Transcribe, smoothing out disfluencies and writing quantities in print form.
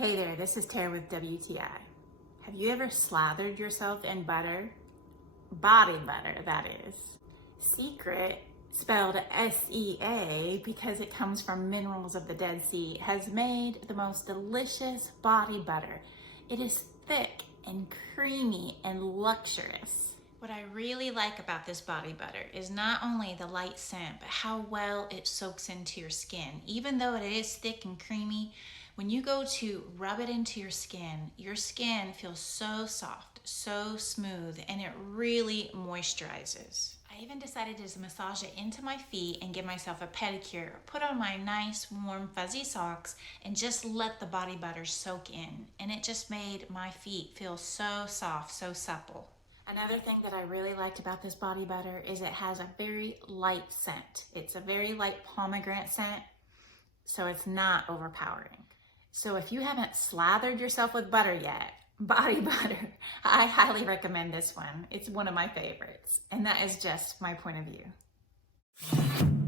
Hey there, this is Tara with WTI. Have you ever slathered yourself in butter? Body butter, that is. Secret, spelled S-E-A because it comes from minerals of the Dead Sea, has made the most delicious body butter. It is thick and creamy and luxurious. What I really like about this body butter is not only the light scent, but how well it soaks into your skin. Even though it is thick and creamy, when you go to rub it into your skin feels so soft, so smooth, and it really moisturizes. I even decided to massage it into my feet and give myself a pedicure, put on my nice, warm, fuzzy socks, and just let the body butter soak in. And it just made my feet feel so soft, so supple. Another thing that I really liked about this body butter is it has a very light scent. It's a very light pomegranate scent, so it's not overpowering. So if you haven't slathered yourself with butter yet, body butter, I highly recommend this one. It's one of my favorites, and that is just my point of view.